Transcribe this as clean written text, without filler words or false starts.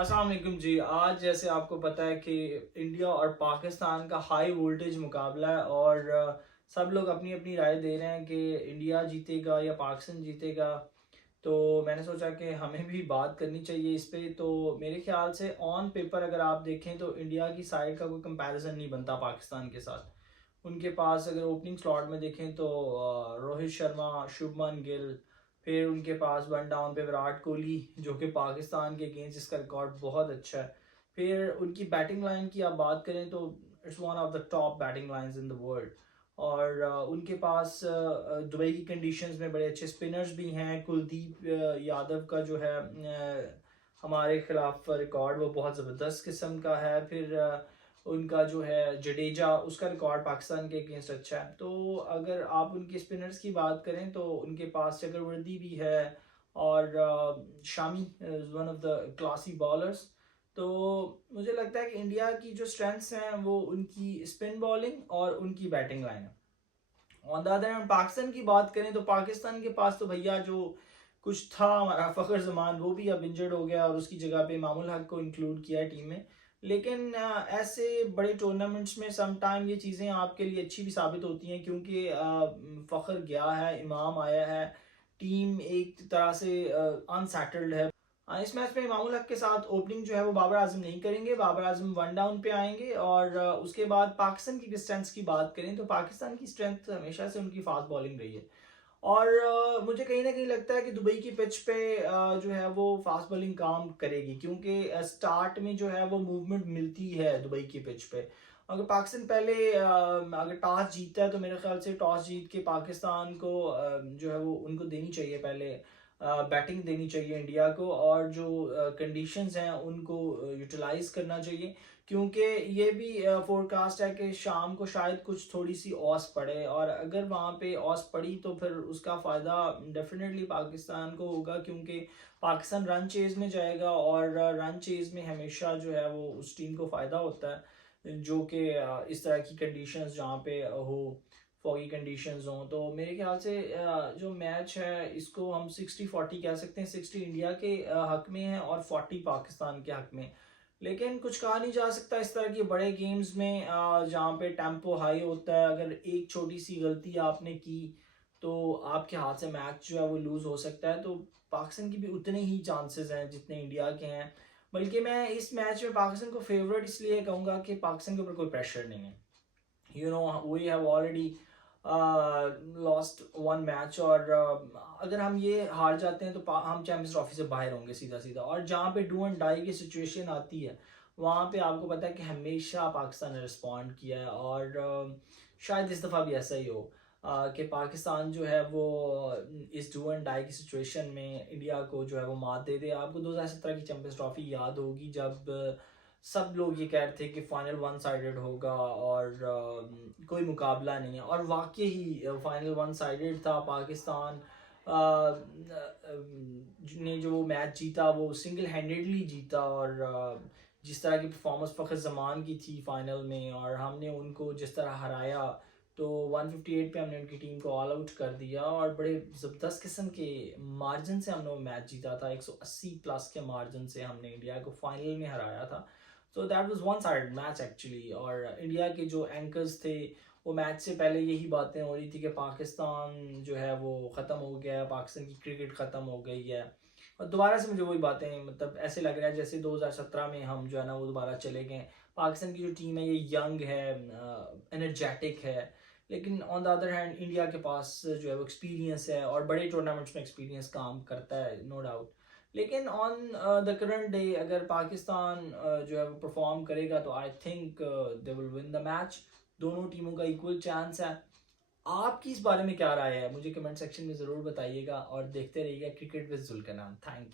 अस्सलाम वालेकुम जी। आज जैसे आपको पता है कि इंडिया और पाकिस्तान का हाई वोल्टेज मुकाबला है और सब लोग अपनी अपनी राय दे रहे हैं कि इंडिया जीतेगा या पाकिस्तान जीतेगा। तो मैंने सोचा कि हमें भी बात करनी चाहिए इस पे। तो मेरे ख्याल से ऑन पेपर अगर आप देखें तो इंडिया की साइड का कोई कंपैरिजन नहीं बनता पाकिस्तान के साथ। उनके पास अगर ओपनिंग स्लॉट में देखें तो रोहित शर्मा, शुभमन गिल, फिर उनके पास वन डाउन पे विराट कोहली जो कि पाकिस्तान के अगेंस्ट जिसका रिकॉर्ड बहुत अच्छा है। फिर उनकी बैटिंग लाइन की आप बात करें तो it's one of the top batting lines in the world. और उनके पास दुबई की कंडीशंस में बड़े अच्छे स्पिनर्स भी हैं। कुलदीप यादव का जो है हमारे खिलाफ रिकॉर्ड वो बहुत ज़बरदस्त किस्म का है। फिर उनका जो है जडेजा, उसका रिकॉर्ड पाकिस्तान के अगेंस्ट अच्छा है। तो अगर आप उनके स्पिनर्स की बात करें तो उनके पास चक्रवर्ती भी है और Shami one of the classy bowlers. तो मुझे लगता है कि इंडिया की जो स्ट्रेंथ्स हैं वो उनकी स्पिन बॉलिंग और उनकी बैटिंग लाइन है। On the other hand Pakistan की बात करें तो पाकिस्तान के पास तो भैया जो कुछ था हमारा फ़खर जमान वो भी अब इंजर्ड हो गया और उसकी जगह पे मामूल हक को इंक्लूड किया है टीम में। लेकिन ऐसे बड़े टूर्नामेंट्स में सम टाइम ये चीज़ें आपके लिए अच्छी भी साबित होती हैं क्योंकि फ़खर गया है, इमाम आया है, टीम एक तरह से अनसेटल्ड है। इस मैच में इमामुल हक के साथ ओपनिंग जो है वो बाबर आजम नहीं करेंगे। बाबर आजम वन डाउन पे आएंगे और उसके बाद पाकिस्तान की स्ट्रेंथ की बात करें तो पाकिस्तान की स्ट्रेंथ हमेशा से उनकी फास्ट बॉलिंग रही है। और मुझे कहीं ना कहीं लगता है कि दुबई की पिच पे जो है वो फास्ट बॉलिंग काम करेगी क्योंकि स्टार्ट में जो है वो मूवमेंट मिलती है दुबई की पिच पे। अगर पाकिस्तान पहले अगर टॉस जीतता है तो मेरे ख्याल से टॉस जीत के पाकिस्तान को जो है वो उनको देनी चाहिए पहले बैटिंग देनी चाहिए इंडिया को और जो कंडीशंस हैं उनको यूटिलाइज करना चाहिए क्योंकि ये भी फोरकास्ट है कि शाम को शायद कुछ थोड़ी सी औस पड़े और अगर वहाँ पे औस पड़ी तो फिर उसका फ़ायदा डेफिनेटली पाकिस्तान को होगा क्योंकि पाकिस्तान रन चेज में जाएगा और रन चेज में हमेशा जो है वो उस टीम को फ़ायदा होता है जो कि इस तरह की कंडीशंस जहाँ पे हो, फॉगी कंडीशंस हों। तो मेरे ख्याल से जो मैच है इसको हम 60-40 कह सकते हैं। 60 इंडिया के हक में है और 40 पाकिस्तान के हक में। लेकिन कुछ कहा नहीं जा सकता इस तरह के बड़े गेम्स में जहाँ पे टेम्पो हाई होता है। अगर एक छोटी सी गलती आपने की तो आपके हाथ से मैच जो है वो लूज हो सकता है। तो पाकिस्तान की भी उतने ही चांसेस हैं जितने इंडिया के हैं। बल्कि मैं इस मैच में पाकिस्तान को फेवरेट इसलिए कहूँगा कि पाकिस्तान के ऊपर कोई प्रेशर नहीं है। You know we have already lost one match और अगर हम ये हार जाते हैं तो हम चैंपियंस ट्रॉफी से बाहर होंगे सीधा सीधा। और जहाँ पे डू एंड डाई की सिचुएशन आती है वहाँ पे आपको पता है कि हमेशा पाकिस्तान ने रिस्पॉन्ड किया है और शायद इस दफ़ा भी ऐसा ही हो कि पाकिस्तान जो है वो इस डू एंड डाई की सिचुएशन में इंडिया को जो है वो मात दे दे। आपको 2017 की चैंपियंस ट्रॉफी याद होगी जब सब लोग ये कह रहे थे कि फाइनल वन साइडेड होगा और कोई मुकाबला नहीं है और वाकई ही फाइनल वन साइडेड था। पाकिस्तान ने जो मैच जीता वो सिंगल हैंडेडली जीता और जिस तरह की परफॉर्मेंस फ़खर जमान की थी फाइनल में और हमने उनको जिस तरह हराया तो 158 पे हमने उनकी टीम को ऑल आउट कर दिया और बड़े ज़बरदस्त किस्म के मार्जिन से हमने वो मैच जीता था। 180 प्लस के मार्जिन से हमने इंडिया को फाइनल में हराया था। So that was one sided match actually. और इंडिया के जो एंकर्स थे वो मैच से पहले यही बातें हो रही थी कि पाकिस्तान जो है वो ख़त्म हो गया है, पाकिस्तान की क्रिकेट ख़त्म हो गई है। और दोबारा से मुझे वही बातें मतलब ऐसे लग रहा है जैसे 2017 में हम जो है ना वो दोबारा चले गए। पाकिस्तान की जो टीम है ये यंग है, एनर्जेटिक है। लेकिन on the other hand India के पास जो है वो एक्सपीरियंस है और बड़े टूर्नामेंट्स में एक्सपीरियंस काम करता है, नो डाउट। लेकिन ऑन द करंट डे अगर पाकिस्तान जो है वो परफॉर्म करेगा तो I think they will win the match. दोनों टीमों का इक्वल चांस है। आपकी इस बारे में क्या राय है मुझे कमेंट सेक्शन में ज़रूर बताइएगा और देखते रहिएगा cricket with Zulqarnain. Thank you.